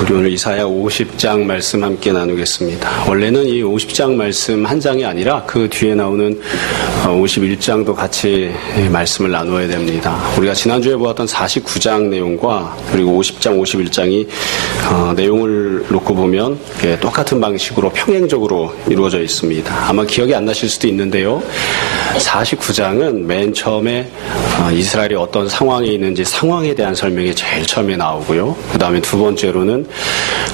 우리 오늘 이사야 50장 말씀 함께 나누겠습니다. 원래는 이 50장 말씀 한 장이 아니라 그 뒤에 나오는 51장도 같이 말씀을 나누어야 됩니다. 우리가 지난주에 보았던 49장 내용과 그리고 50장, 51장이 내용을 놓고 보면 똑같은 방식으로 평행적으로 이루어져 있습니다. 아마 기억이 안 나실 수도 있는데요. 49장은 맨 처음에 이스라엘이 어떤 상황에 있는지 상황에 대한 설명이 제일 처음에 나오고요. 그 다음에 두 번째로는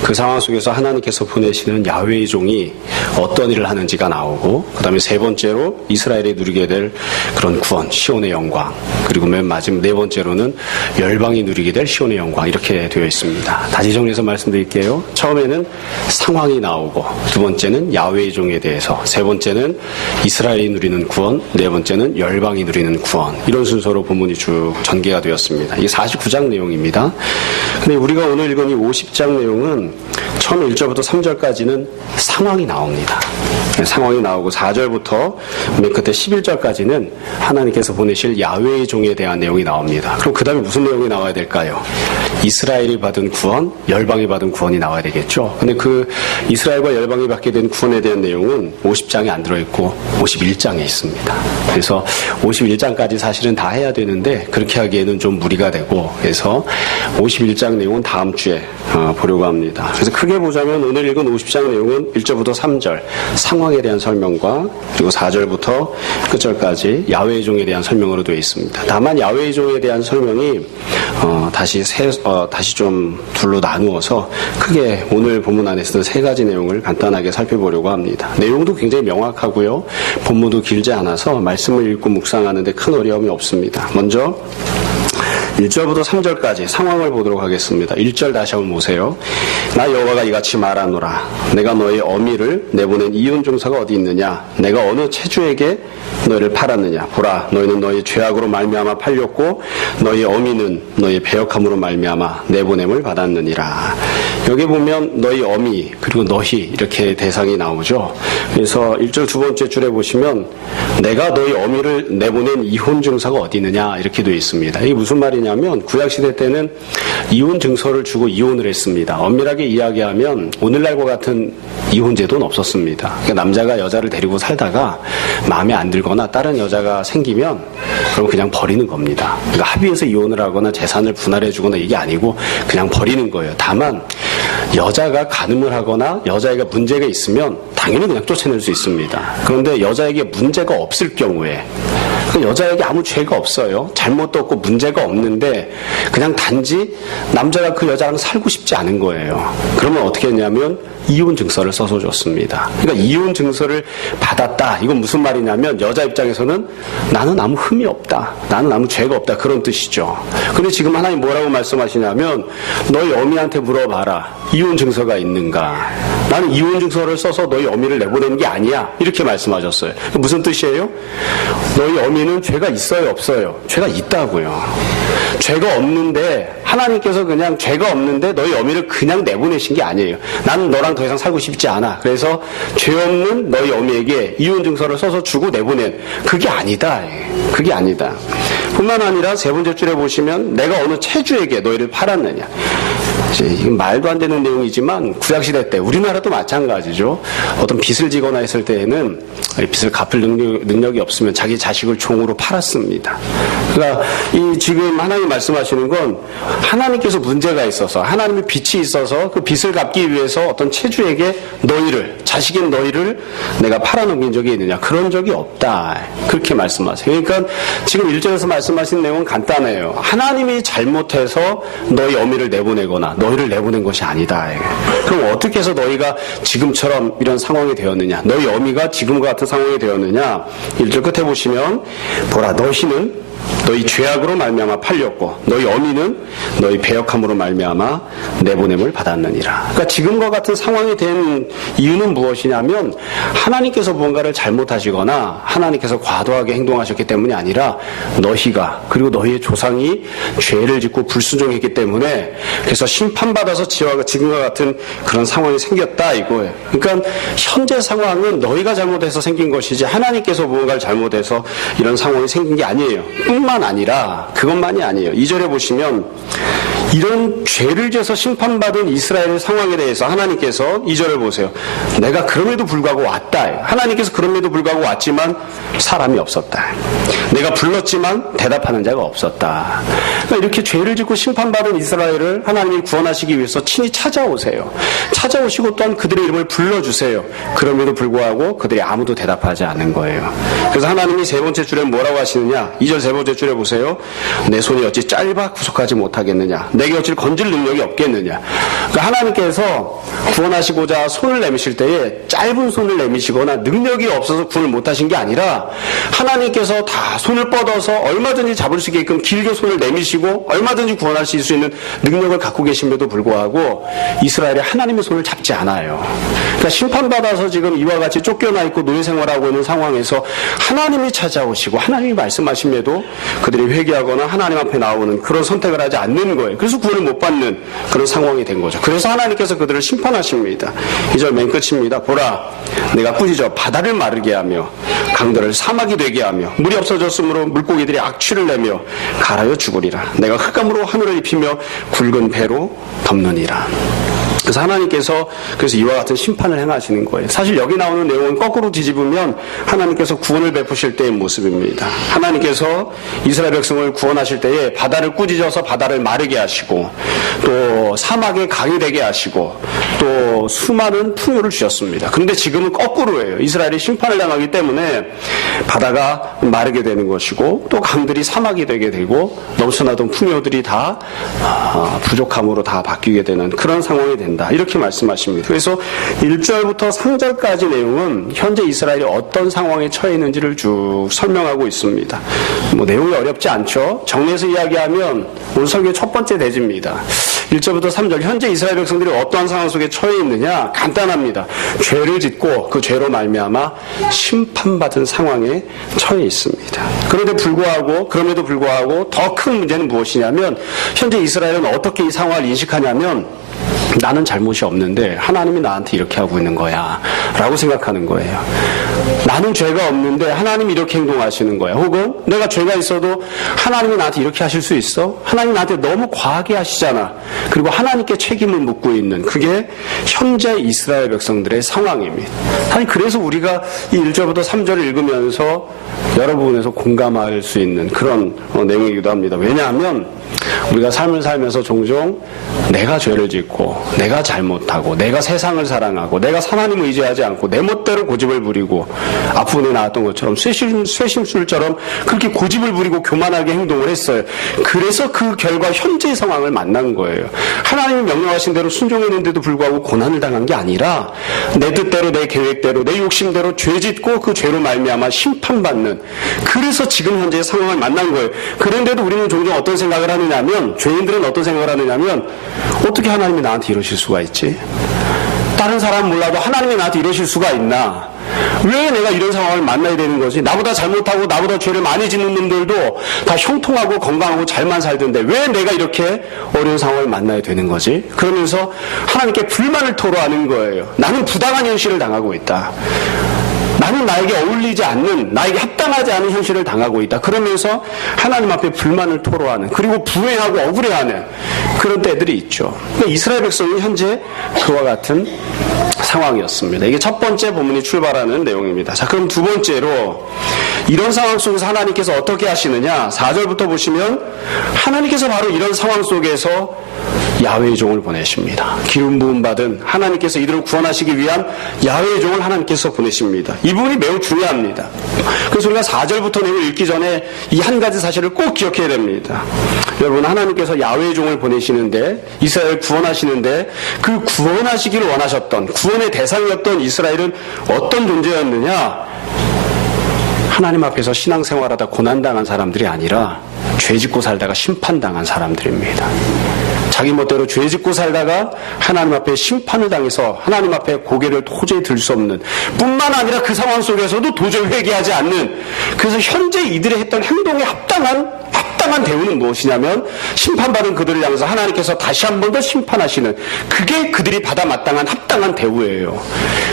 그 상황 속에서 하나님께서 보내시는 야훼의 종이 어떤 일을 하는지가 나오고, 그 다음에 세 번째로 이스라엘이 누리게 될 그런 구원, 시온의 영광, 그리고 맨 마지막 네 번째로는 열방이 누리게 될 시온의 영광, 이렇게 되어 있습니다. 다시 정리해서 말씀드릴게요. 처음에는 상황이 나오고, 두 번째는 야훼의 종에 대해서, 세 번째는 이스라엘이 누리는 구원, 네 번째는 열방이 누리는 구원, 이런 순서로 본문이 쭉 전개가 되었습니다. 이게 49장 내용입니다. 근데 우리가 오늘 읽은 이 50장 내용은 처음 1절부터 3절까지는 상황이 나옵니다. 상황이 나오고 4절부터 맨 끝에 11절까지는 하나님께서 보내실 야훼의 종에 대한 내용이 나옵니다. 그럼 그 다음에 무슨 내용이 나와야 될까요? 이스라엘이 받은 구원, 열방이 받은 구원이 나와야 되겠죠. 근데 그 이스라엘과 열방이 받게 된 구원에 대한 내용은 50장에 안 들어있고 51장에 있습니다. 그래서 51장까지 사실은 다 해야 되는데 그렇게 하기에는 좀 무리가 되고, 그래서 51장 내용은 다음 주에 보려고 합니다. 그래서 크게 보자면 오늘 읽은 50장 내용은 1절부터 3절 상황에 대한 설명과 그리고 4절부터 끝절까지 야훼의 종에 대한 설명으로 되어 있습니다. 다만 야훼의 종에 대한 설명이 다시 좀 둘로 나누어서 크게 오늘 본문 안에서는 세 가지 내용을 간단하게 살펴보려고 합니다. 내용도 굉장히 명확하고요. 본문도 길지 않아서 말씀을 읽고 묵상하는데 큰 어려움이 없습니다. 먼저 1절부터 3절까지 상황을 보도록 하겠습니다. 1절 다시 한번 보세요. 나 여호와가 이같이 말하노라. 내가 너의 어미를 내보낸 이혼 종사가 어디 있느냐? 내가 어느 체주에게 너희를 팔았느냐? 보라, 너희는 너희 죄악으로 말미암아 팔렸고 너희 어미는 너희 배역함으로 말미암아 내보냄을 받았느니라. 여기 보면 너희 어미 그리고 너희 이렇게 대상이 나오죠. 그래서 1절 두 번째 줄에 보시면 내가 너희 어미를 내보낸 이혼 증서가 어디 있느냐 이렇게 되어 있습니다. 이게 무슨 말이냐면 구약시대 때는 이혼 증서를 주고 이혼을 했습니다. 엄밀하게 이야기하면 오늘날과 같은 이혼제도는 없었습니다. 그러니까 남자가 여자를 데리고 살다가 마음에 안 들거나 다른 여자가 생기면 그럼 그냥 버리는 겁니다. 그러니까 합의해서 이혼을 하거나 재산을 분할해 주거나 이게 아니고 그냥 버리는 거예요. 다만 여자가 간음을 하거나 여자애가 문제가 있으면 당연히 그냥 쫓아낼 수 있습니다. 그런데 여자에게 문제가 없을 경우에, 그 여자에게 아무 죄가 없어요. 잘못도 없고 문제가 없는데 그냥 단지 남자가 그 여자랑 살고 싶지 않은 거예요. 그러면 어떻게 했냐면 이혼 증서를 써서 줬습니다. 그러니까 이혼 증서를 받았다. 이건 무슨 말이냐면 여자 입장에서는 나는 아무 흠이 없다. 나는 아무 죄가 없다. 그런 뜻이죠. 근데 지금 하나님 뭐라고 말씀하시냐면 너희 어미한테 물어봐라. 이혼 증서가 있는가? 나는 이혼 증서를 써서 너희 어미를 내보내는 게 아니야. 이렇게 말씀하셨어요. 무슨 뜻이에요? 너희 어미는 죄가 있어요? 없어요? 죄가 있다고요. 죄가 없는데 하나님께서 그냥 죄가 없는데 너희 어미를 그냥 내보내신 게 아니에요. 나는 너랑 더 이상 살고 싶지 않아. 그래서 죄 없는 너희 어미에게 이혼 증서를 써서 주고 내보낸, 그게 아니다. 그게 아니다. 뿐만 아니라 세 번째 줄에 보시면 내가 어느 체주에게 너희를 팔았느냐. 이건 말도 안 되는 내용이지만 구약시대 때 우리나라도 마찬가지죠. 어떤 빚을 지거나 했을 때에는 빚을 갚을 능력이 없으면 자기 자식을 종으로 팔았습니다. 그러니까 이 지금 하나님 말씀하시는 건 하나님께서 문제가 있어서, 하나님의 빚이 있어서 그 빚을 갚기 위해서 어떤 체주에게 너희를, 자식인 너희를 내가 팔아넘긴 적이 있느냐? 그런 적이 없다. 그렇게 말씀하세요. 그러니까 지금 1절에서 말씀하신 내용은 간단해요. 하나님이 잘못해서 너희 어미를 내보내거나 너희를 내보낸 것이 아니다. 그럼 어떻게 해서 너희가 지금처럼 이런 상황이 되었느냐? 너희 어미가 지금과 같은 상황이 되었느냐? 1절 끝에 보시면 보라, 너희는 너희 죄악으로 말미암아 팔렸고 너희 어미는 너희 배역함으로 말미암아 내보냄을 받았느니라. 그러니까 지금과 같은 상황이 된 이유는 무엇이냐면 하나님께서 무언가를 잘못하시거나 하나님께서 과도하게 행동하셨기 때문이 아니라 너희가, 그리고 너희의 조상이 죄를 짓고 불순종했기 때문에, 그래서 심판받아서 지금과 같은 그런 상황이 생겼다 이거예요. 그러니까 현재 상황은 너희가 잘못해서 생긴 것이지 하나님께서 무언가를 잘못해서 이런 상황이 생긴 게 아니에요. 뿐만 아니라 그것만이 아니에요. 2절에 보시면 이런 죄를 지어서 심판받은 이스라엘의 상황에 대해서 하나님께서 2절을 보세요. 내가 그럼에도 불구하고 왔다. 하나님께서 그럼에도 불구하고 왔지만 사람이 없었다. 내가 불렀지만 대답하는 자가 없었다. 그러니까 이렇게 죄를 짓고 심판받은 이스라엘을 하나님이 구원하시기 위해서 친히 찾아오세요. 찾아오시고 또한 그들의 이름을 불러주세요. 그럼에도 불구하고 그들이 아무도 대답하지 않는 거예요. 그래서 하나님이 세 번째 줄에 뭐라고 하시느냐? 2절 세 번째 줄에 보세요. 내 손이 어찌 짧아 구속하지 못하겠느냐? 내게 어찌 건질 능력이 없겠느냐? 그러니까 하나님께서 구원하시고자 손을 내미실 때에 짧은 손을 내미시거나 능력이 없어서 구원을 못하신 게 아니라 하나님께서 다 손을 뻗어서 얼마든지 잡을 수 있게끔 길게 손을 내미시고 얼마든지 구원하실 수 있는 능력을 갖고 계심에도 불구하고 이스라엘이 하나님의 손을 잡지 않아요. 그러니까 심판받아서 지금 이와 같이 쫓겨나 있고 노예 생활하고 있는 상황에서 하나님이 찾아오시고 하나님이 말씀하심에도 그들이 회개하거나 하나님 앞에 나오는 그런 선택을 하지 않는 거예요. 그래서 구원을 못 받는 그런 상황이 된 거죠. 그래서 하나님께서 그들을 심판하십니다. 2절 맨 끝입니다. 보라, 내가 꾸짖어 바다를 마르게 하며 강들을 사막이 되게 하며 물이 없어졌으므로 물고기들이 악취를 내며 갈아여 죽으리라. 내가 흑암으로 하늘을 입히며 굵은 배로 덮느니라. 그래서 하나님께서 그래서 이와 같은 심판을 행하시는 거예요. 사실 여기 나오는 내용은 거꾸로 뒤집으면 하나님께서 구원을 베푸실 때의 모습입니다. 하나님께서 이스라엘 백성을 구원하실 때에 바다를 꾸짖어서 바다를 마르게 하시고 또 사막에 강이 되게 하시고 또 수많은 풍요를 주셨습니다. 그런데 지금은 거꾸로예요. 이스라엘이 심판을 당하기 때문에 바다가 마르게 되는 것이고 또 강들이 사막이 되게 되고 넘쳐나던 풍요들이 다 부족함으로 다 바뀌게 되는 그런 상황이 된다. 이렇게 말씀하십니다. 그래서 1절부터 3절까지 내용은 현재 이스라엘이 어떤 상황에 처해 있는지를 쭉 설명하고 있습니다. 내용이 어렵지 않죠. 정리해서 이야기하면 오늘 설교의 첫 번째 대지입니다. 1절부터 3절 현재 이스라엘 백성들이 어떠한 상황 속에 처해 있느냐? 간단합니다. 죄를 짓고 그 죄로 말미암아 심판받은 상황에 처해 있습니다. 그럼에도 불구하고 더 큰 문제는 무엇이냐면 현재 이스라엘은 어떻게 이 상황을 인식하냐면 나는 잘못이 없는데 하나님이 나한테 이렇게 하고 있는 거야 라고 생각하는 거예요. 나는 죄가 없는데 하나님이 이렇게 행동하시는 거야. 혹은 내가 죄가 있어도 하나님이 나한테 이렇게 하실 수 있어? 하나님이 나한테 너무 과하게 하시잖아. 그리고 하나님께 책임을 묻고 있는 그게 현재 이스라엘 백성들의 상황입니다. 사실 그래서 우리가 이 1절부터 3절을 읽으면서 여러 부분에서 공감할 수 있는 그런 내용이기도 합니다. 왜냐하면 우리가 삶을 살면서 종종 내가 죄를 짓고 내가 잘못하고 내가 세상을 사랑하고 내가 하나님을 의지하지 않고 내 멋대로 고집을 부리고 앞부분에 나왔던 것처럼 쇠심술처럼 그렇게 고집을 부리고 교만하게 행동을 했어요. 그래서 그 결과 현재의 상황을 만난 거예요. 하나님이 명령하신 대로 순종했는데도 불구하고 고난을 당한 게 아니라 내 뜻대로 내 계획대로 내 욕심대로 죄 짓고 그 죄로 말미암아 심판받는 그래서 지금 현재의 상황을 만난 거예요. 그런데도 우리는 종종 어떤 생각을 하느냐면 죄인들은 어떤 생각을 하느냐면 어떻게 하나님이 나한테 이러실 수가 있지? 다른 사람은 몰라도 하나님이 나한테 이러실 수가 있나? 왜 내가 이런 상황을 만나야 되는 거지? 나보다 잘못하고 나보다 죄를 많이 짓는 놈들도 다 형통하고 건강하고 잘만 살던데 왜 내가 이렇게 어려운 상황을 만나야 되는 거지? 그러면서 하나님께 불만을 토로하는 거예요. 나는 부당한 현실을 당하고 있다. 나는 나에게 어울리지 않는, 나에게 합당하지 않은 현실을 당하고 있다. 그러면서 하나님 앞에 불만을 토로하는, 그리고 부회하고 억울해하는 그런 때들이 있죠. 그러니까 이스라엘 백성이 현재 그와 같은 상황이었습니다. 이게 첫 번째 본문이 출발하는 내용입니다. 자, 그럼 두 번째로 이런 상황 속에서 하나님께서 어떻게 하시느냐? 4절부터 보시면 하나님께서 바로 이런 상황 속에서 야훼의 종을 보내십니다. 기름 부음 받은 하나님께서 이들을 구원하시기 위한 야훼의 종을 하나님께서 보내십니다. 이 부분이 매우 중요합니다. 그래서 우리가 4절부터 내용을 읽기 전에 이 한 가지 사실을 꼭 기억해야 됩니다. 여러분, 하나님께서 야훼의 종을 보내시는데 이스라엘을 구원하시는데 그 구원하시기를 원하셨던 구원의 대상이었던 이스라엘은 어떤 존재였느냐? 하나님 앞에서 신앙생활하다 고난당한 사람들이 아니라 죄짓고 살다가 심판당한 사람들입니다. 자기 멋대로 죄짓고 살다가 하나님 앞에 심판을 당해서 하나님 앞에 고개를 도저히 들 수 없는, 뿐만 아니라 그 상황 속에서도 도저히 회개하지 않는, 그래서 현재 이들이 했던 행동에 합당한 합당한 대우는 무엇이냐면 심판받은 그들을 향해서 하나님께서 다시 한 번 더 심판하시는, 그게 그들이 받아 마땅한 합당한 대우예요.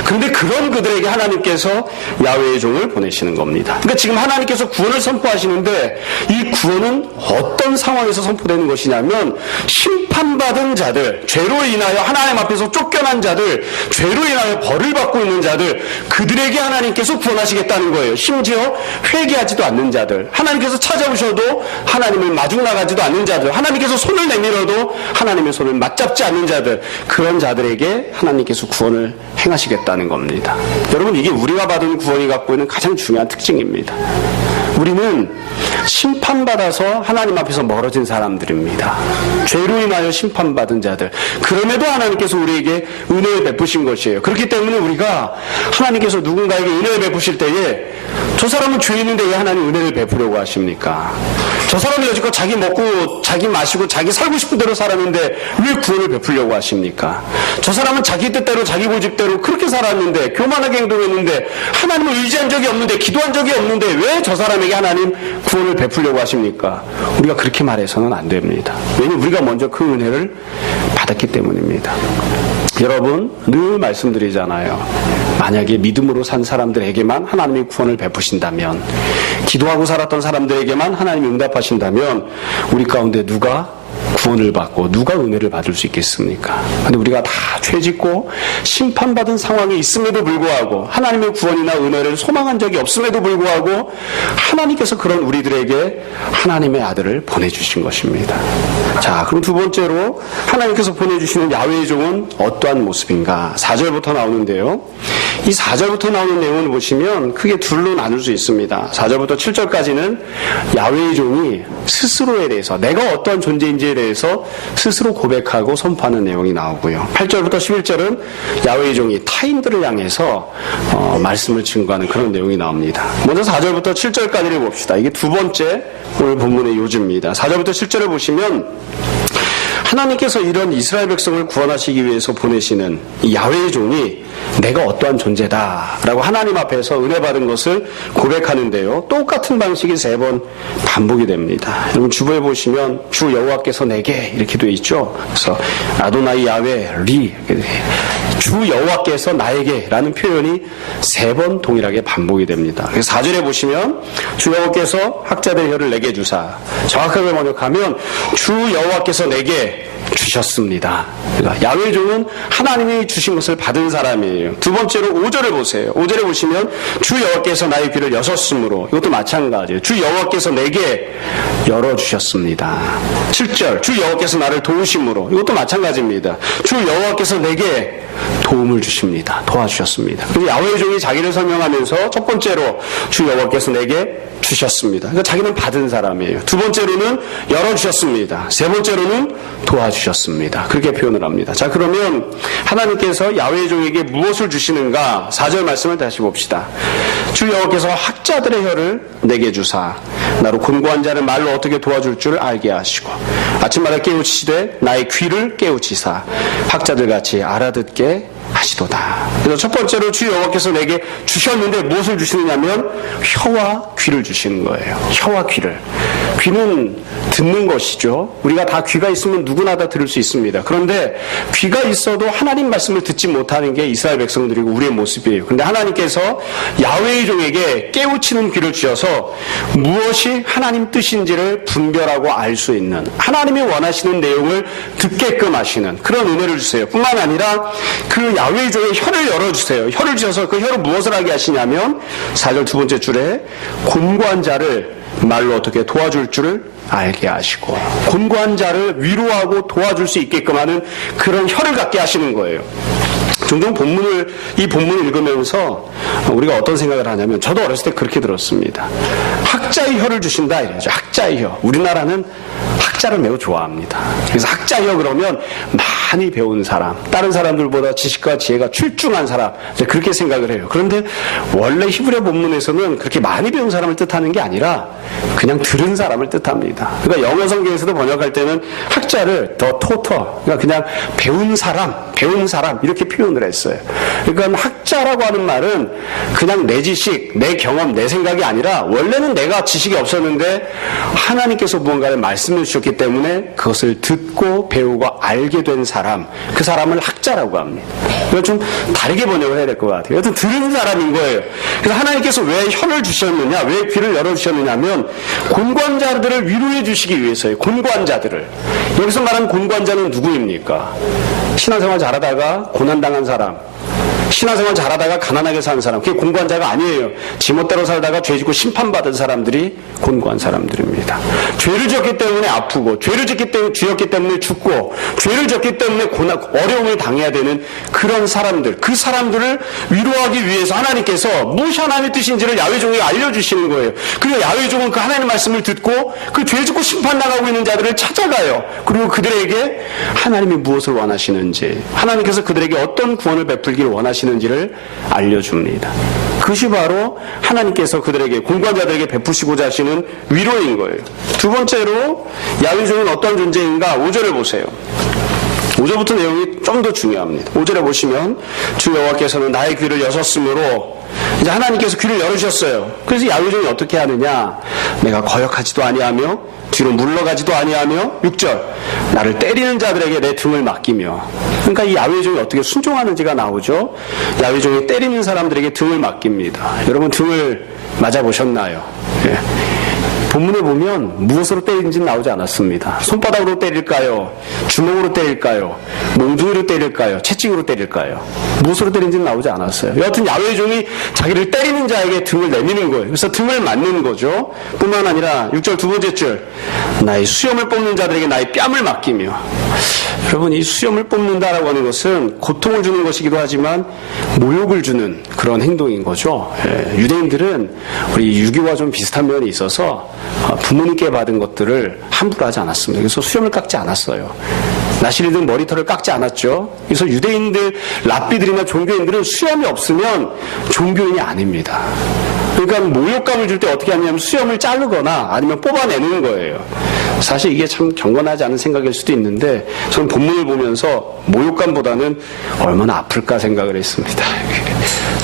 그런데 그런 그들에게 하나님께서 야훼의 종을 보내시는 겁니다. 그러니까 지금 하나님께서 구원을 선포하시는데 이 구원은 어떤 상황에서 선포되는 것이냐면 심판받은 자들, 죄로 인하여 하나님 앞에서 쫓겨난 자들, 죄로 인하여 벌을 받고 있는 자들, 그들에게 하나님께서 구원하시겠다는 거예요. 심지어 회개하지도 않는 자들, 하나님께서 찾아오셔도 하나님을 마중 나가지도 않는 자들, 하나님께서 손을 내밀어도 하나님의 손을 맞잡지 않는 자들, 그런 자들에게 하나님께서 구원을 행하시겠다는 겁니다. 여러분, 이게 우리가 받은 구원이 갖고 있는 가장 중요한 특징입니다. 우리는 심판받아서 하나님 앞에서 멀어진 사람들입니다. 죄로 인하여 심판받은 자들, 그럼에도 하나님께서 우리에게 은혜를 베푸신 것이에요. 그렇기 때문에 우리가 하나님께서 누군가에게 은혜를 베푸실 때에 저 사람은 죄인인데 왜 하나님 은혜를 베푸려고 하십니까? 저 사람이 여지껏 자기 먹고 자기 마시고 자기 살고 싶은 대로 살았는데 왜 구원을 베푸려고 하십니까? 저 사람은 자기 뜻대로 자기 고집대로 그렇게 살았는데, 교만하게 행동했는데, 하나님을 의지한 적이 없는데, 기도한 적이 없는데 왜 저 사람에게 하나님 구원을 베푸려고 하십니까? 우리가 그렇게 말해서는 안 됩니다. 왜냐하면 우리가 먼저 그 은혜를 받았기 때문입니다. 여러분, 늘 말씀드리잖아요. 만약에 믿음으로 산 사람들에게만 하나님이 구원을 베푸신다면, 기도하고 살았던 사람들에게만 하나님이 응답하신다면, 우리 가운데 누가 구원을 받고 누가 은혜를 받을 수 있겠습니까? 근데 우리가 다 죄짓고 심판받은 상황에 있음에도 불구하고, 하나님의 구원이나 은혜를 소망한 적이 없음에도 불구하고 하나님께서 그런 우리들에게 하나님의 아들을 보내주신 것입니다. 자, 그럼 두 번째로 하나님께서 보내주시는 야훼의 종은 어떠한 모습인가? 4절부터 나오는데요. 이 4절부터 나오는 내용을 보시면 크게 둘로 나눌 수 있습니다. 4절부터 7절까지는 야훼의 종이 스스로에 대해서, 내가 어떠한 존재인지에 대해서 스스로 고백하고 선포하는 내용이 나오고요. 8절부터 11절은 야훼의 종이 타인들을 향해서 말씀을 증거하는 그런 내용이 나옵니다. 먼저 4절부터 7절까지를 봅시다. 이게 두 번째 오늘 본문의 요지입니다. 4절부터 7절을 보시면 하나님께서 이런 이스라엘 백성을 구원하시기 위해서 보내시는 이 야훼의 종이 내가 어떠한 존재다라고 하나님 앞에서 은혜 받은 것을 고백하는데요. 똑같은 방식이 3번 반복이 됩니다. 여러분, 주보에 보시면 주 여호와께서 내게 이렇게 되어 있죠. 그래서 아도나이 야훼 리, 주 여호와께서 나에게 라는 표현이 3번 동일하게 반복이 됩니다. 그래서 4절에 보시면 주 여호와께서 학자들의 혀를 내게 주사, 정확하게 번역하면 주 여호와께서 내게 주셨습니다. 그러니까 야훼의 종은 하나님이 주신 것을 받은 사람이에요. 두 번째로 5절을 보세요. 5절에 보시면 주 여호와께서 나의 귀를 여셨으므로, 이것도 마찬가지예요. 주 여호와께서 내게 열어주셨습니다. 7절 주 여호와께서 나를 도우심으로, 이것도 마찬가지입니다. 주 여호와께서 내게 도움을 주십니다. 도와주셨습니다. 그래서 야훼의 종이 자기를 설명하면서 첫 번째로 주 여호와께서 내게 주셨습니다. 그러니까 자기는 받은 사람이에요. 두 번째로는 열어주셨습니다. 세 번째로는 도와주셨습니다. 그렇게 표현을 합니다. 자, 그러면 하나님께서 야훼의 종에게 무엇을 주시는가? 4절 말씀을 다시 봅시다. 주 여호와께서 학자들의 혀를 내게 주사, 나로 곤고한 자를 말로 어떻게 도와줄 줄 알게 하시고, 아침마다 깨우치시되 나의 귀를 깨우치사 학자들같이 알아듣게 하시도다. 그래서 첫 번째로 주 여호와께서 내게 주셨는데 무엇을 주시느냐면 혀와 귀를 주시는 거예요. 혀와 귀를. 귀는 듣는 것이죠. 우리가 다 귀가 있으면 누구나 다 들을 수 있습니다. 그런데 귀가 있어도 하나님 말씀을 듣지 못하는 게 이스라엘 백성들이고 우리의 모습이에요. 그런데 하나님께서 야훼의 종에게 깨우치는 귀를 주셔서 무엇이 하나님 뜻인지를 분별하고 알 수 있는, 하나님이 원하시는 내용을 듣게끔 하시는 그런 은혜를 주세요. 뿐만 아니라 그 야훼의 종의 혀를 열어주세요. 혀를 주셔서 그 혀로 무엇을 하게 하시냐면 4절 두 번째 줄에 곤고한 자를 말로 어떻게 도와줄 줄을 알게 하시고, 곤고한 자를 위로하고 도와줄 수 있게끔 하는 그런 혀를 갖게 하시는 거예요. 종종 이 본문을 읽으면서 우리가 어떤 생각을 하냐면, 저도 어렸을 때 그렇게 들었습니다. 학자의 혀를 주신다 이래죠. 학자의 혀. 우리나라는 학자를 매우 좋아합니다. 그래서 학자의 혀 그러면 많이 배운 사람, 다른 사람들보다 지식과 지혜가 출중한 사람, 그렇게 생각을 해요. 그런데 원래 히브리 본문에서는 그렇게 많이 배운 사람을 뜻하는 게 아니라 그냥 들은 사람을 뜻합니다. 그러니까 영어 성경에서도 번역할 때는 학자를 더 토터, 그러니까 그냥 배운 사람, 배운 사람 이렇게 표현을 했어요. 그러니까 학자라고 하는 말은 그냥 내 지식, 내 경험, 내 생각이 아니라 원래는 내가 지식이 없었는데 하나님께서 무언가를 말씀해 주셨기 때문에 그것을 듣고 배우고 알게 된 사람, 그 사람을 학자라고 합니다. 이건 좀 다르게 번역을 해야 될 것 같아요. 여튼 들은 사람인 거예요. 그래서 하나님께서 왜 혀를 주셨느냐, 왜 귀를 열어주셨느냐 하면 곤고한자들을 위로해 주시기 위해서요. 곤고한자들을. 여기서 말하는 곤고한자는 누구입니까? 신앙생활 잘하다가 고난당한 사람, 신앙생활 잘하다가 가난하게 사는 사람, 그게 곤고한 자가 아니에요. 지멋대로 살다가 죄 짓고 심판받은 사람들이 곤고한 사람들입니다. 죄를 지었기 때문에 아프고, 죄를 지었기 때문에 죽고, 죄를 지었기 때문에 어려움을 당해야 되는 그런 사람들, 그 사람들을 위로하기 위해서 하나님께서 무엇이 하나님의 뜻인지를 야훼 종에게 알려주시는 거예요. 그리고 야훼 종은 그 하나님의 말씀을 듣고 그 죄 짓고 심판당하고 있는 자들을 찾아가요. 그리고 그들에게 하나님이 무엇을 원하시는지, 하나님께서 그들에게 어떤 구원을 베풀기를 원하시는지를 알려줍니다. 그것이 바로 하나님께서 그들에게, 곤고한 자들에게 베푸시고자 하시는 위로인 거예요. 두 번째로 야훼 종은 어떤 존재인가? 5절을 보세요. 5절부터 내용이 좀 더 중요합니다. 5절에 보시면 주 여호와께서는 나의 귀를 여셨으므로, 이제 하나님께서 귀를 열으셨어요. 그래서 야훼 종이 어떻게 하느냐? 내가 거역하지도 아니하며 뒤로 물러가지도 아니하며 6절 나를 때리는 자들에게 내 등을 맡기며. 그러니까 이 야훼 종이 어떻게 순종하는지가 나오죠. 야훼 종이 때리는 사람들에게 등을 맡깁니다. 여러분 등을 맞아보셨나요? 예. 본문에 보면 무엇으로 때리는지는 나오지 않았습니다. 손바닥으로 때릴까요? 주먹으로 때릴까요? 몽둥이로 때릴까요? 채찍으로 때릴까요? 무엇으로 때리는지는 나오지 않았어요. 여하튼 야훼 종이 자기를 때리는 자에게 등을 내미는 거예요. 그래서 등을 맞는 거죠. 뿐만 아니라 6절 두 번째 줄 나의 수염을 뽑는 자들에게 나의 뺨을 맡기며. 여러분 이 수염을 뽑는다라고 하는 것은 고통을 주는 것이기도 하지만 모욕을 주는 그런 행동인 거죠. 예, 유대인들은 우리 유교와 좀 비슷한 면이 있어서 부모님께 받은 것들을 함부로 하지 않았습니다. 그래서 수염을 깎지 않았어요. 나시리든 머리털을 깎지 않았죠. 그래서 유대인들, 랍비들이나 종교인들은 수염이 없으면 종교인이 아닙니다. 그러니까 모욕감을 줄 때 어떻게 하냐면 수염을 자르거나 아니면 뽑아내는 거예요. 사실 이게 참 경건하지 않은 생각일 수도 있는데 저는 본문을 보면서 모욕감보다는 얼마나 아플까 생각을 했습니다.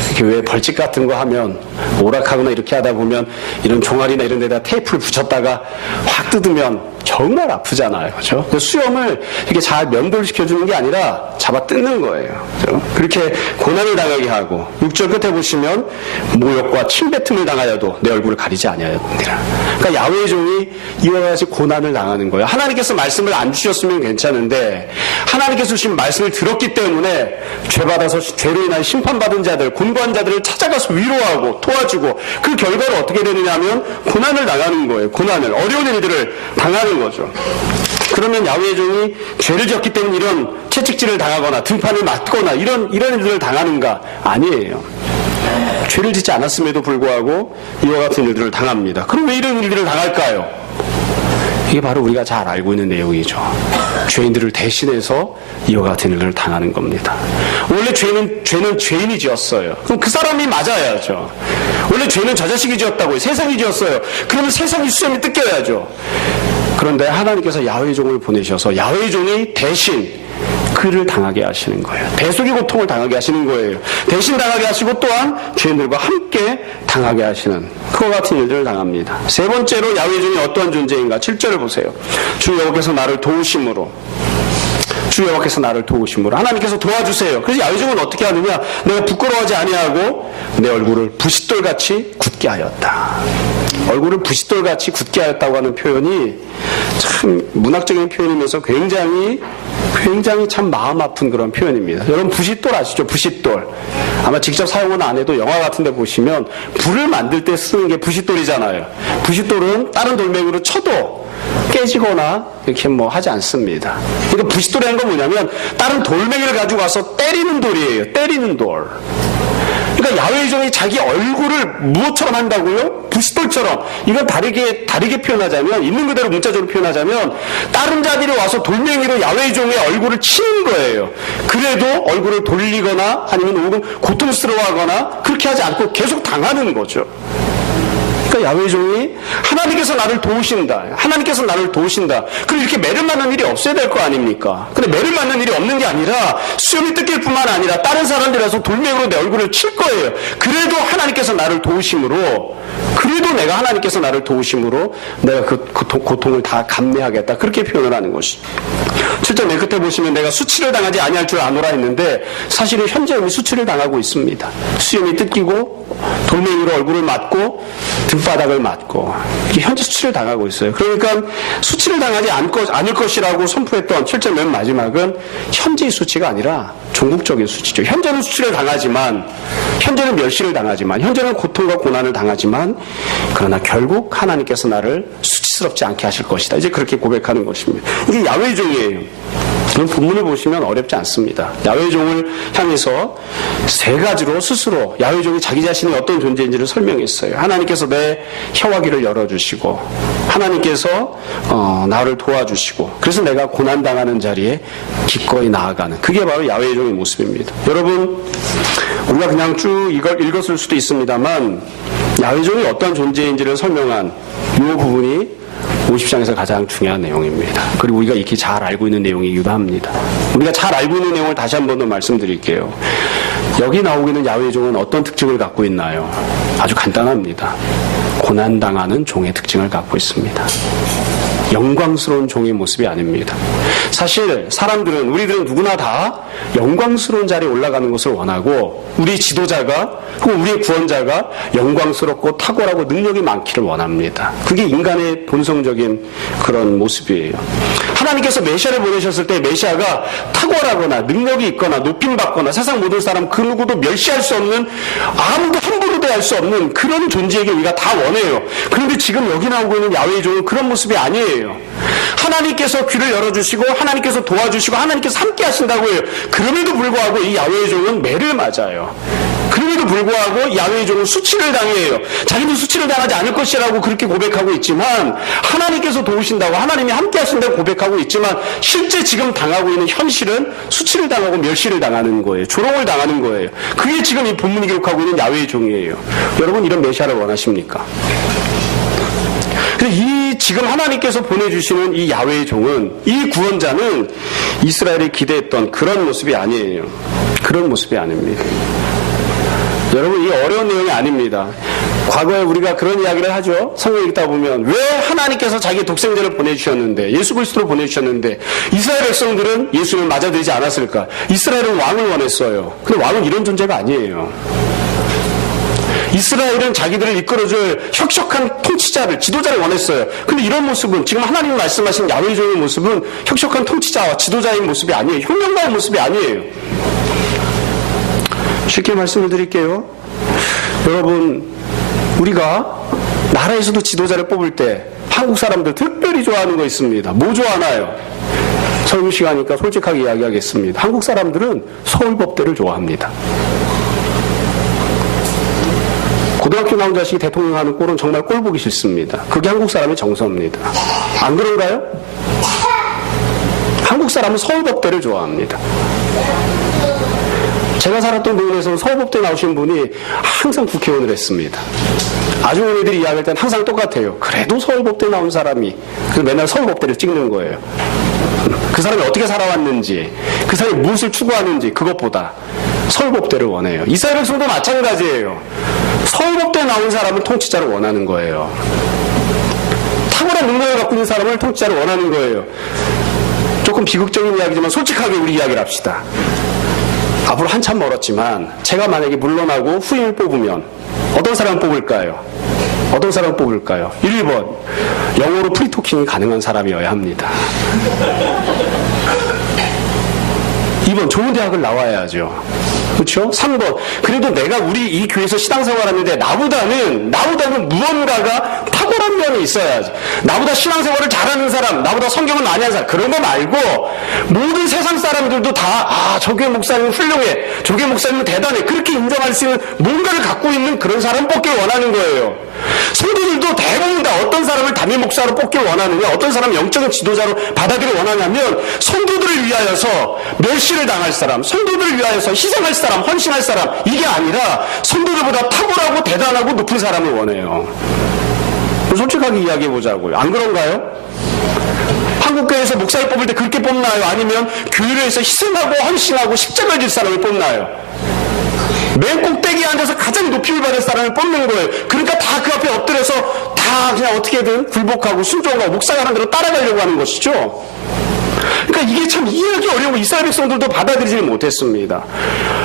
이렇게 왜 벌집 같은 거 하면 오락하거나 이렇게 하다 보면 이런 종아리나 이런 데다 테이프를 붙였다가 확 뜯으면 정말 아프잖아요. 그렇죠? 수염을 이렇게 잘 면도시켜주는 게 아니라 잡아 뜯는 거예요. 그렇죠? 그렇게 고난을 당하게 하고 6절 끝에 보시면 모욕과 침뱉음을 당하여도 내 얼굴을 가리지 아니하였느니라. 그러니까 야훼 종이 이와 같이 고난을 당하는 거예요. 하나님께서 말씀을 안 주셨으면 괜찮은데 하나님께서 주신 말씀을 들었기 때문에 죄받아서 죄로 인한 심판받은 자들, 곤고한 자들을 찾아가서 위로하고 도와주고 그 결과로 어떻게 되느냐 하면 고난을 당하는 거예요. 고난을, 어려운 일들을 당하는 거죠. 그러면 야훼 종이 죄를 지었기 때문에 이런 채찍질을 당하거나 등판을 맞거나 이런 일들을 당하는가? 아니에요. 죄를 짓지 않았음에도 불구하고 이와 같은 일들을 당합니다. 그럼 왜 이런 일들을 당할까요? 이게 바로 우리가 잘 알고 있는 내용이죠. 죄인들을 대신해서 이와 같은 일을 당하는 겁니다. 원래 죄는 죄인이 지었어요. 그럼 그 사람이 맞아야죠. 원래 죄는 저 자식이 지었다고요. 세상이 지었어요. 그러면 세상이 수염이 뜯겨야죠. 그런데 하나님께서 야훼 종을 보내셔서 야훼 종이 대신 그를 당하게 하시는 거예요. 대속의 고통을 당하게 하시는 거예요. 대신 당하게 하시고 또한 죄인들과 함께 당하게 하시는 그와 같은 일들을 당합니다. 세 번째로 야훼 종이 어떠한 존재인가? 7절을 보세요. 주 여호와께서 나를 도우심으로, 주 여호와께서 나를 도우심으로, 하나님께서 도와주세요. 그래서 야훼 종은 어떻게 하느냐? 내가 부끄러워하지 아니하고 내 얼굴을 부싯돌같이 굳게 하였다. 얼굴을 부싯돌같이 굳게 하였다고 하는 표현이 참 문학적인 표현이면서 굉장히 참 마음 아픈 그런 표현입니다. 여러분 부싯돌 아시죠? 부싯돌. 아마 직접 사용은 안 해도 영화 같은 데 보시면 불을 만들 때 쓰는 게 부싯돌이잖아요. 부싯돌은 다른 돌멩이로 쳐도 깨지거나 이렇게 하지 않습니다. 그러니까 부싯돌이라는 건 뭐냐면 다른 돌멩이를 가지고 와서 때리는 돌이에요. 때리는 돌. 그러니까 야훼 종이 자기 얼굴을 무엇처럼 한다고요? 부싯돌처럼. 이건 다르게 표현하자면, 있는 그대로 문자적으로 표현하자면 다른 자들이 와서 돌멩이로 야훼 종의 얼굴을 치는 거예요. 그래도 얼굴을 돌리거나 아니면 혹은 고통스러워하거나 그렇게 하지 않고 계속 당하는 거죠. 그러니까 자, 야훼의 종이 하나님께서 나를 도우신다. 하나님께서 나를 도우신다. 그럼 이렇게 매를 맞는 일이 없어야 될 거 아닙니까? 근데 매를 맞는 일이 없는 게 아니라 수염이 뜯길 뿐만 아니라 다른 사람들이라서 돌멩이로 내 얼굴을 칠 거예요. 그래도 하나님께서 나를 도우심으로, 그래도 내가 하나님께서 나를 도우심으로 내가 그 고통을 다 감내하겠다. 그렇게 표현을 하는 것이. 7절 맨 끝에 보시면 내가 수치를 당하지 아니할 줄 아노라 했는데 사실은 현재 이미 수치를 당하고 있습니다. 수염이 뜯기고 돌멩이로 얼굴을 맞고 등바닥을 맞고 이게 현재 수치를 당하고 있어요. 그러니까 수치를 당하지 않을 것이라고 선포했던 7절 맨 마지막은 현재의 수치가 아니라 종국적인 수치죠. 현재는 수치를 당하지만, 현재는 멸시를 당하지만, 현재는 고통과 고난을 당하지만, 그러나 결국 하나님께서 나를 수치스럽지 않게 하실 것이다. 이제 그렇게 고백하는 것입니다. 이게 야훼의 종이에요. 본문을 보시면 어렵지 않습니다. 야훼의 종을 향해서 세 가지로 스스로 야훼의 종이 자기 자신이 어떤 존재인지를 설명했어요. 하나님께서 내 혀와 귀를 열어주시고, 하나님께서 나를 도와주시고, 그래서 내가 고난당하는 자리에 기꺼이 나아가는, 그게 바로 야훼의 종의 모습입니다. 여러분, 우리가 그냥 쭉 이걸 읽었을 수도 있습니다만 야훼의 종이 어떤 존재인지를 설명한 이 부분이 50장에서 가장 중요한 내용입니다. 그리고 우리가 이렇게 잘 알고 있는 내용이기도 합니다. 우리가 잘 알고 있는 내용을 다시 한 번 더 말씀드릴게요. 여기 나오고 있는 야훼의 종은 어떤 특징을 갖고 있나요? 아주 간단합니다. 고난당하는 종의 특징을 갖고 있습니다. 영광스러운 종의 모습이 아닙니다. 사실 사람들은, 우리들은 누구나 다 영광스러운 자리에 올라가는 것을 원하고, 우리 지도자가 혹은 우리의 구원자가 영광스럽고 탁월하고 능력이 많기를 원합니다. 그게 인간의 본성적인 그런 모습이에요. 하나님께서 메시아를 보내셨을 때 메시아가 탁월하거나 능력이 있거나 높임받거나 세상 모든 사람 그 누구도 멸시할 수 없는, 아무도 함부로 대할 수 없는 그런 존재에게 우리가 다 원해요. 그런데 지금 여기 나오고 있는 야훼의 종은 그런 모습이 아니에요. 하나님께서 귀를 열어주시고 하나님께서 도와주시고 하나님께서 함께 하신다고 해요. 그럼에도 불구하고 이 야훼의 종은 매를 맞아요. 그럼에도 불구하고 야훼의 종은 수치를 당해요. 자기도 수치를 당하지 않을 것이라고 그렇게 고백하고 있지만, 하나님께서 도우신다고, 하나님이 함께 하신다고 고백하고 있지만, 실제 지금 당하고 있는 현실은 수치를 당하고 멸시를 당하는 거예요. 조롱을 당하는 거예요. 그게 지금 이 본문이 기록하고 있는 야훼의 종이에요. 여러분, 이런 메시아를 원하십니까? 이 지금 하나님께서 보내주시는 이 야훼의 종은, 이 구원자는 이스라엘이 기대했던 그런 모습이 아니에요. 그런 모습이 아닙니다. 여러분, 이 어려운 내용이 아닙니다. 과거에 우리가 그런 이야기를 하죠. 성경 읽다 보면 왜 하나님께서 자기 독생자를 보내주셨는데, 예수 그리스도를 보내주셨는데 이스라엘 백성들은 예수를 맞아들이지 않았을까? 이스라엘은 왕을 원했어요. 근데 왕은 이런 존재가 아니에요. 이스라엘은 자기들을 이끌어줄 혁혁한 통치자를, 지도자를 원했어요. 근데 이런 모습은, 지금 하나님이 말씀하신 야훼의 종의 모습은 혁혁한 통치자와 지도자인 모습이 아니에요. 혁명가의 모습이 아니에요. 쉽게 말씀을 드릴게요. 여러분, 우리가 나라에서도 지도자를 뽑을 때 한국 사람들 특별히 좋아하는 거 있습니다. 뭐 좋아하나요? 설교 시간이니까 솔직하게 이야기하겠습니다. 한국 사람들은 서울법대를 좋아합니다. 고등학교 나온 자식이 대통령 하는 꼴은 정말 꼴 보기 싫습니다. 그게 한국 사람의 정서입니다. 안 그런가요? 한국 사람은 서울법대를 좋아합니다. 제가 살았던 동네에서는 서울법대 나오신 분이 항상 국회의원을 했습니다. 아주머니들이 이야기할 때는 항상 똑같아요. 그래도 서울법대 나온 사람이, 그래서 맨날 서울법대를 찍는 거예요. 그 사람이 어떻게 살아왔는지, 그 사람이 무엇을 추구하는지, 그것보다 서울법대를 원해요. 이스라엘 백성도 마찬가지예요. 서울법대에 나온 사람을 통치자를 원하는 거예요. 탁월한 능력을 갖고 있는 사람을 통치자를 원하는 거예요. 조금 비극적인 이야기지만 솔직하게 우리 이야기를 합시다. 앞으로 한참 멀었지만 제가 만약에 물러나고 후임을 뽑으면 어떤 사람을 뽑을까요? 어떤 사람을 뽑을까요? 1번, 영어로 프리토킹이 가능한 사람이어야 합니다. 2번, 좋은 대학을 나와야죠. 그렇죠? 3번, 그래도 내가 우리 이 교회에서 신앙생활하는데 나보다는 무언가가 탁월한 면이 있어야지. 나보다 신앙생활을 잘하는 사람, 나보다 성경을 많이 하는 사람, 그런 거 말고 모든 세상 사람들도 다 저 교회 목사님은 훌륭해, 저 교회 목사님은 대단해, 그렇게 인정할 수 있는 뭔가를 갖고 있는 그런 사람 뽑길 원하는 거예요. 성도들도 대부분 다 어떤 사람을 담임 목사로 뽑길 원하느냐, 어떤 사람을 영적인 지도자로 받아들이길 원하냐면 성도들을 위하여서 멸시를 당할 사람, 성도들을 위하여서 희생할 사람, 헌신할 사람, 이게 아니라 성도들보다 탁월하고 대단하고 높은 사람을 원해요. 솔직하게 이야기해 보자고요. 안 그런가요? 한국교회에서 목사를 뽑을 때 그렇게 뽑나요? 아니면 교회에서 희생하고 헌신하고 십자가를 질 사람을 뽑나요? 맨 꼭대기에 앉아서 가장 높임을 받을 사람을 뽑는 거예요. 그러니까 다 그 앞에 엎드려서 다 그냥 어떻게든 굴복하고 순종하고 목사가 하는 대로 따라가려고 하는 것이죠. 그러니까 이게 참 이해하기 어려운 이스라엘 백성들도 받아들이지 못했습니다.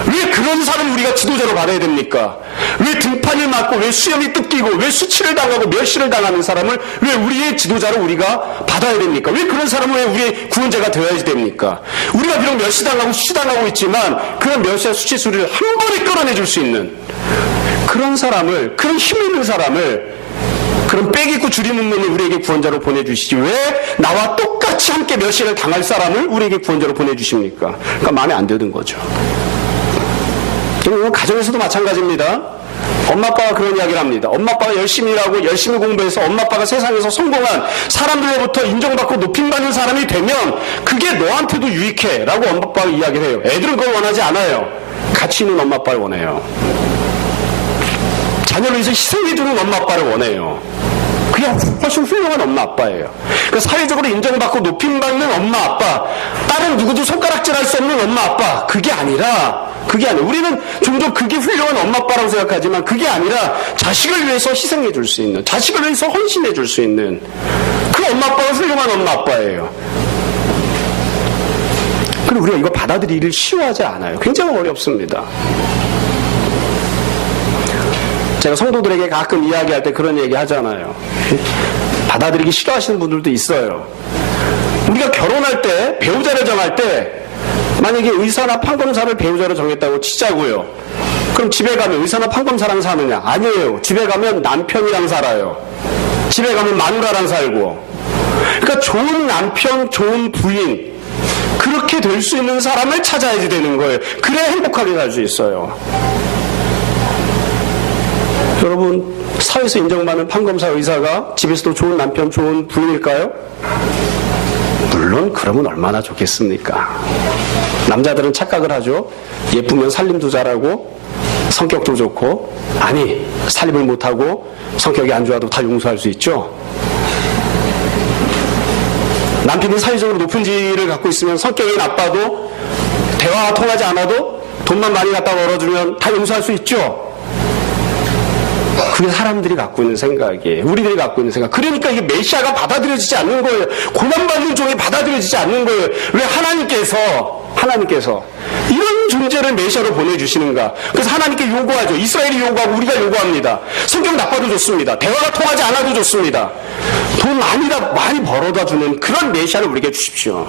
왜 그런 사람을 우리가 지도자로 받아야 됩니까? 왜 등판을 맞고 왜 수염이 뜯기고 왜 수치를 당하고 멸시를 당하는 사람을 왜 우리의 지도자로 우리가 받아야 됩니까? 왜 그런 사람을 왜 우리의 구원자가 되어야 됩니까? 우리가 비록 멸시당하고 수치당하고 있지만 그런 멸시와 수치 소리를 한 번에 끌어내줄 수 있는 그런 사람을, 그런 힘 있는 사람을, 그런 빼기고 줄임없는 우리에게 구원자로 보내주시지 왜 나와 똑같이 함께 멸시를 당할 사람을 우리에게 구원자로 보내주십니까? 그러니까 마음에 안 드는 거죠. 이건 가정에서도 마찬가지입니다. 엄마 아빠가 그런 이야기를 합니다. 엄마 아빠가 열심히 일하고 열심히 공부해서 엄마 아빠가 세상에서 성공한 사람들로부터 인정받고 높임받는 사람이 되면 그게 너한테도 유익해 라고 엄마 아빠가 이야기를 해요. 애들은 그걸 원하지 않아요. 가치 있는 엄마 아빠를 원해요. 자녀를 위해서 희생해주는 엄마 아빠를 원해요. 그게 훨씬 훌륭한 엄마 아빠예요. 그러니까 사회적으로 인정받고 높임받는 엄마 아빠, 다른 누구도 손가락질할 수 없는 엄마 아빠, 그게 아니라 우리는 종종 그게 훌륭한 엄마 아빠라고 생각하지만 그게 아니라 자식을 위해서 희생해 줄 수 있는, 자식을 위해서 헌신해 줄 수 있는 그 엄마 아빠가 훌륭한 엄마 아빠예요. 그리고 우리가 이거 받아들이기를 쉬워하지 않아요. 굉장히 어렵습니다. 제가 성도들에게 가끔 이야기할 때 그런 얘기 하잖아요. 받아들이기 싫어하시는 분들도 있어요. 우리가 결혼할 때, 배우자를 정할 때 만약에 의사나 판검사를 배우자로 정했다고 치자고요. 그럼 집에 가면 의사나 판검사랑 사느냐? 아니에요. 집에 가면 남편이랑 살아요. 집에 가면 마누라랑 살고. 그러니까 좋은 남편, 좋은 부인, 그렇게 될 수 있는 사람을 찾아야지 되는 거예요. 그래야 행복하게 살 수 있어요. 여러분, 사회에서 인정받는 판검사 의사가 집에서도 좋은 남편, 좋은 부인일까요? 물론 그러면 얼마나 좋겠습니까? 남자들은 착각을 하죠. 예쁘면 살림도 잘하고 성격도 좋고, 아니, 살림을 못하고 성격이 안 좋아도 다 용서할 수 있죠. 남편이 사회적으로 높은 지위를 갖고 있으면 성격이 나빠도 대화가 통하지 않아도 돈만 많이 갖다 벌어주면 다 용서할 수 있죠. 그게 사람들이 갖고 있는 생각이에요. 우리들이 갖고 있는 생각. 그러니까 이게 메시아가 받아들여지지 않는 거예요. 고난받는 종이 받아들여지지 않는 거예요. 왜 하나님께서 이런 존재를 메시아로 보내주시는가? 그래서 하나님께 요구하죠. 이스라엘이 요구하고 우리가 요구합니다. 성격 나빠도 좋습니다. 대화가 통하지 않아도 좋습니다. 돈 많이 벌어다 주는 그런 메시아를 우리에게 주십시오.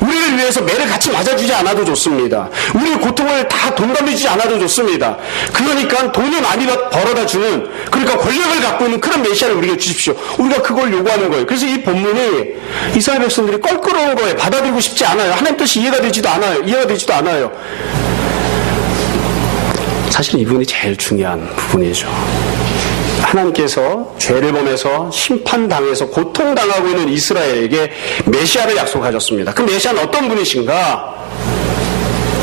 우리를 위해서 매를 같이 맞아주지 않아도 좋습니다. 우리의 고통을 다 동감해주지 않아도 좋습니다. 그러니까 돈을 많이 벌어다 주는, 그러니까 권력을 갖고 있는 그런 메시아를 우리에게 주십시오. 우리가 그걸 요구하는 거예요. 그래서 이 본문이 이스라엘 백성들이 껄끄러운 거예요. 받아들이고 싶지 않아요. 하나님 뜻이 이해가 되지도 않아요. 사실 이 부분이 제일 중요한 부분이죠. 하나님께서 죄를 범해서 심판당해서 고통당하고 있는 이스라엘에게 메시아를 약속하셨습니다. 그 메시아는 어떤 분이신가?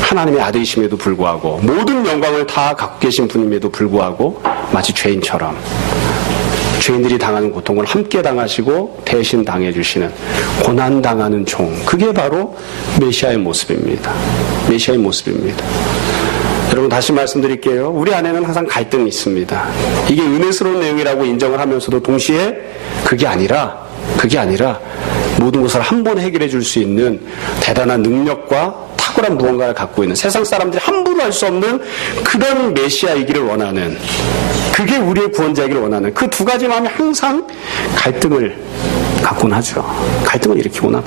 하나님의 아들이심에도 불구하고 모든 영광을 다 갖고 계신 분임에도 불구하고 마치 죄인처럼 죄인들이 당하는 고통을 함께 당하시고 대신 당해주시는 고난당하는 종, 그게 바로 메시아의 모습입니다. 메시아의 모습입니다. 여러분, 다시 말씀드릴게요. 우리 안에는 항상 갈등이 있습니다. 이게 은혜스러운 내용이라고 인정을 하면서도 동시에 그게 아니라 모든 것을 한 번에 해결해 줄 수 있는 대단한 능력과 탁월한 무언가를 갖고 있는, 세상 사람들이 함부로 할 수 없는 그런 메시아이기를 원하는, 그게 우리의 구원자이기를 원하는 그 두 가지 마음이 항상 갈등을 갖곤 하죠. 갈등을 일으키곤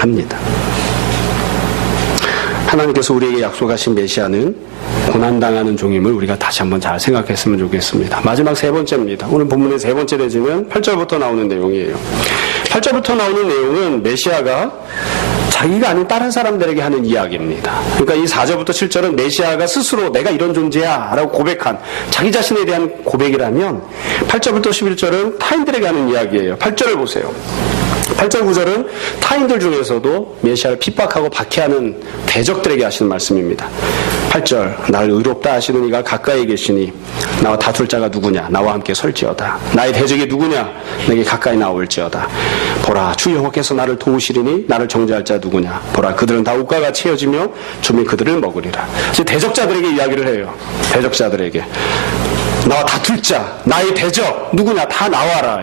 합니다. 하나님께서 우리에게 약속하신 메시아는 고난당하는 종임을 우리가 다시 한번 잘 생각했으면 좋겠습니다. 마지막 세 번째입니다. 오늘 본문의 세 번째 대지는 8절부터 나오는 내용이에요. 8절부터 나오는 내용은 메시아가 자기가 아닌 다른 사람들에게 하는 이야기입니다. 그러니까 이 4절부터 7절은 메시아가 스스로 내가 이런 존재야 라고 고백한 자기 자신에 대한 고백이라면 8절부터 11절은 타인들에게 하는 이야기예요. 8절을 보세요. 8절 9절은 타인들 중에서도 메시아를 핍박하고 박해하는 대적들에게 하시는 말씀입니다. 8절 나를 의롭다 하시는 이가 가까이 계시니 나와 다툴 자가 누구냐 나와 함께 설지어다. 나의 대적이 누구냐 내게 가까이 나올지어다. 보라 주 여호와께서 나를 도우시리니 나를 정죄할 자 누구냐. 보라 그들은 다 옷과 같이 헤어지며 주민 그들을 먹으리라. 이제 대적자들에게 이야기를 해요. 대적자들에게 나와 다툴 자 나의 대적 누구냐 다 나와라.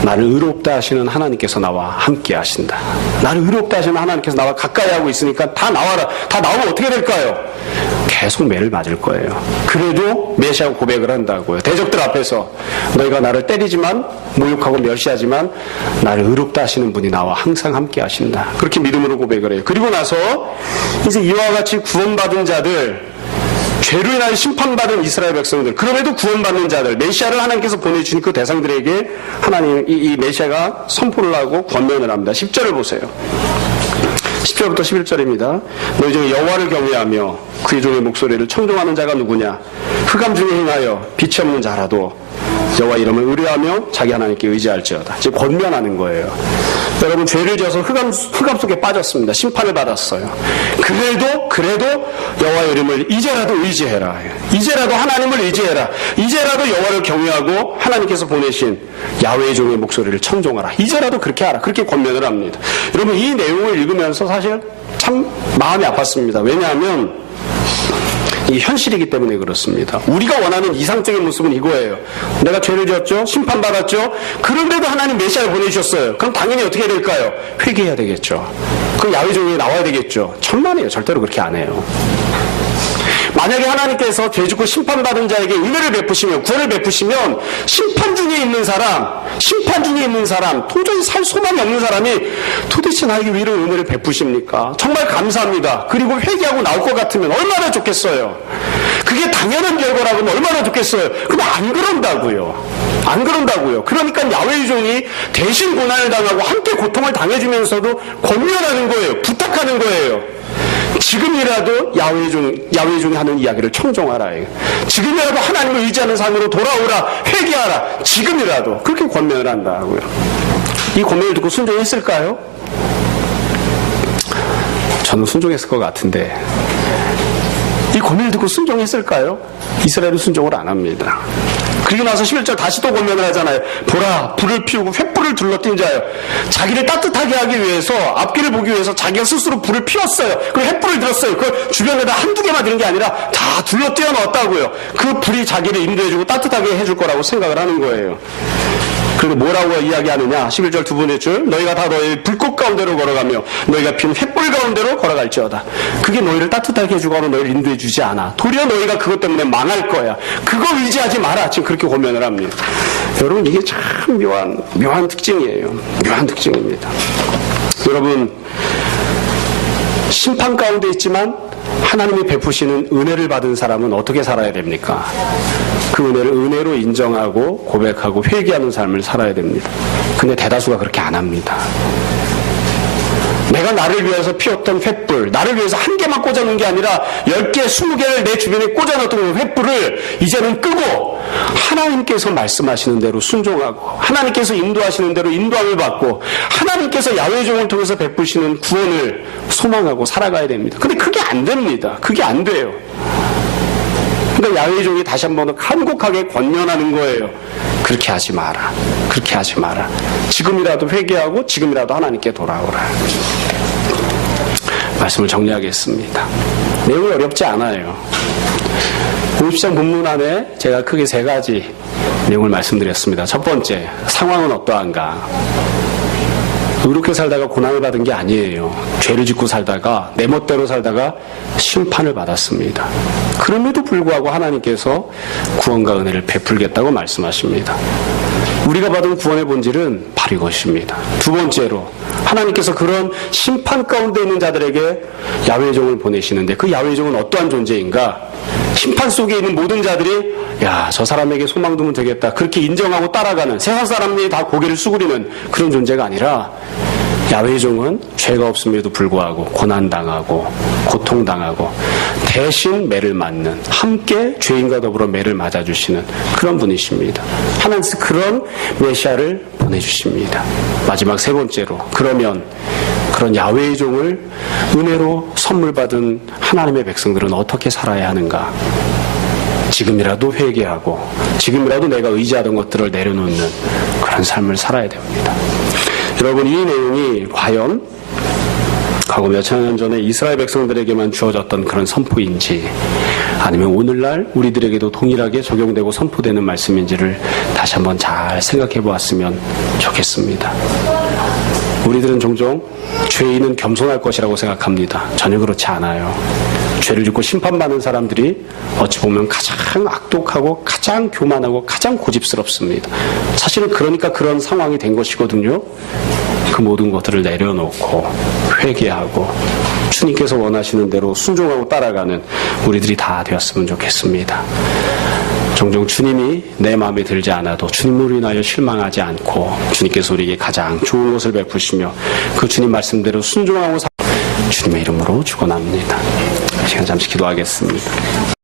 나를 의롭다 하시는 하나님께서 나와 함께 하신다. 나를 의롭다 하시는 하나님께서 나와 가까이 하고 있으니까 다 나와라. 다 나오면 어떻게 될까요? 계속 매를 맞을 거예요. 그래도 메시아가 고백을 한다고요. 대적들 앞에서 너희가 나를 때리지만 모욕하고 멸시하지만 나를 의롭다 하시는 분이 나와 항상 함께 하신다. 그렇게 믿음으로 고백을 해요. 그리고 나서 이제 이와 같이 구원받은 자들, 죄로 인하여 심판받은 이스라엘 백성들, 그럼에도 구원받는 자들, 메시아를 하나님께서 보내주신 그 대상들에게 하나님 이 메시아가 선포를 하고 권면을 합니다. 10절을 보세요. 10절부터 11절입니다. 너희 중에 여호와를 경외하며 그의 종의 목소리를 청종하는 자가 누구냐. 흑암 중에 행하여 빛이 없는 자라도 여호와 이름을 의뢰하며 자기 하나님께 의지할지어다. 지금 권면하는 거예요. 여러분 죄를 지어서 흑암 속에 빠졌습니다. 심판을 받았어요. 그래도 여호와 이름을 이제라도 의지해라. 이제라도 하나님을 의지해라. 이제라도 여호와를 경외하고 하나님께서 보내신 야훼의 종의 목소리를 청종하라. 이제라도 그렇게 하라. 그렇게 권면을 합니다. 여러분 이 내용을 읽으면서 사실 참 마음이 아팠습니다. 왜냐하면 이 현실이기 때문에 그렇습니다. 우리가 원하는 이상적인 모습은 이거예요. 내가 죄를 지었죠? 심판받았죠? 그런데도 하나님 메시아를 보내주셨어요. 그럼 당연히 어떻게 될까요? 회개해야 되겠죠. 그럼 야훼 종이 나와야 되겠죠. 천만에요. 절대로 그렇게 안 해요. 만약에 하나님께서 죄 짓고 심판받은 자에게 은혜를 베푸시면, 구원을 베푸시면 심판 중에 있는 사람, 도저히 살 소망이 없는 사람이 도대체 나에게 왜 이런 은혜를 베푸십니까? 정말 감사합니다. 그리고 회개하고 나올 것 같으면 얼마나 좋겠어요. 그게 당연한 결과라면 얼마나 좋겠어요. 근데 안 그런다고요. 그러니까 야훼의 종이 대신 고난을 당하고 함께 고통을 당해주면서도 권면하는 거예요. 부탁하는 거예요. 지금이라도 야훼의 종이 하는 이야기를 청종하라. 지금이라도 하나님을 의지하는 삶으로 돌아오라. 회개하라. 지금이라도 그렇게 권면을 한다고요. 이 권면을 듣고 순종했을까요? 저는 순종했을 것 같은데 이 권면을 듣고 순종했을까요? 이스라엘은 순종을 안 합니다. 그리고 나서 11절 다시 또 권면을 하잖아요. 보라 불을 피우고 횃불을 둘러띈 자여. 자기를 따뜻하게 하기 위해서, 앞길을 보기 위해서 자기가 스스로 불을 피웠어요. 그 횃불을 들었어요. 그걸 주변에다 한두 개만 드는 게 아니라 다 둘러띄워 넣었다고요. 그 불이 자기를 인도해주고 따뜻하게 해줄 거라고 생각을 하는 거예요. 그리고 뭐라고 이야기하느냐. 11절 두 번째 줄 너희가 다 너희 불꽃 가운데로 걸어가며 너희가 피운 횃불 가운데로 걸어갈지어다. 그게 너희를 따뜻하게 해주거나 너희를 인도해 주지 않아. 도리어 너희가 그것 때문에 망할 거야. 그거 의지하지 마라. 지금 그렇게 고면을 합니다. 여러분 이게 참 묘한 특징이에요. 묘한 특징입니다. 여러분 심판 가운데 있지만 하나님이 베푸시는 은혜를 받은 사람은 어떻게 살아야 됩니까? 그 은혜를 은혜로 인정하고 고백하고 회개하는 삶을 살아야 됩니다. 근데 대다수가 그렇게 안 합니다. 내가 나를 위해서 피웠던 횃불, 나를 위해서 한 개만 꽂아놓은 게 아니라 10개, 20개를 내 주변에 꽂아놓던 횃불을 이제는 끄고 하나님께서 말씀하시는 대로 순종하고 하나님께서 인도하시는 대로 인도함을 받고 하나님께서 야훼의 종을 통해서 베푸시는 구원을 소망하고 살아가야 됩니다. 근데 그게 안 됩니다. 그게 안 돼요. 그러니까 야훼의 종이 다시 한번 간곡하게 권면하는 거예요. 그렇게 하지 마라. 그렇게 하지 마라. 지금이라도 회개하고 지금이라도 하나님께 돌아오라. 말씀을 정리하겠습니다. 내용이 어렵지 않아요. 50장 본문 안에 제가 크게 3가지 내용을 말씀드렸습니다. 첫 번째, 상황은 어떠한가? 의롭게 살다가 고난을 받은 게 아니에요. 죄를 짓고 살다가 내 멋대로 살다가 심판을 받았습니다. 그럼에도 불구하고 하나님께서 구원과 은혜를 베풀겠다고 말씀하십니다. 우리가 받은 구원의 본질은 바로 이것입니다. 두 번째로 하나님께서 그런 심판 가운데 있는 자들에게 야훼의 종을 보내시는데 그 야훼의 종은 어떠한 존재인가? 심판 속에 있는 모든 자들이 야, 저 사람에게 소망 두면 되겠다. 그렇게 인정하고 따라가는 세상 사람들이 다 고개를 수그리는 그런 존재가 아니라 야훼의 종은 죄가 없음에도 불구하고 고난당하고 고통당하고 대신 매를 맞는 함께 죄인과 더불어 매를 맞아주시는 그런 분이십니다. 하나님께서 그런 메시아를 보내주십니다. 마지막 세 번째로, 그러면 그런 야훼의 종을 은혜로 선물 받은 하나님의 백성들은 어떻게 살아야 하는가? 지금이라도 회개하고 지금이라도 내가 의지하던 것들을 내려놓는 그런 삶을 살아야 됩니다. 여러분, 이 내용이 과연 과거 몇천 년 전에 이스라엘 백성들에게만 주어졌던 그런 선포인지, 아니면 오늘날 우리들에게도 동일하게 적용되고 선포되는 말씀인지를 다시 한번 잘 생각해 보았으면 좋겠습니다. 우리들은 종종 죄인은 겸손할 것이라고 생각합니다. 전혀 그렇지 않아요. 죄를 짓고 심판받는 사람들이 어찌 보면 가장 악독하고 가장 교만하고 가장 고집스럽습니다. 사실은 그러니까 그런 상황이 된 것이거든요. 그 모든 것들을 내려놓고 회개하고 주님께서 원하시는 대로 순종하고 따라가는 우리들이 다 되었으면 좋겠습니다. 종종 주님이 내 마음에 들지 않아도 주님으로 인하여 실망하지 않고 주님께서 우리에게 가장 좋은 것을 베푸시며 그 주님 말씀대로 순종하고 주님의 이름으로 축원합니다. 시간 잠시 기도하겠습니다.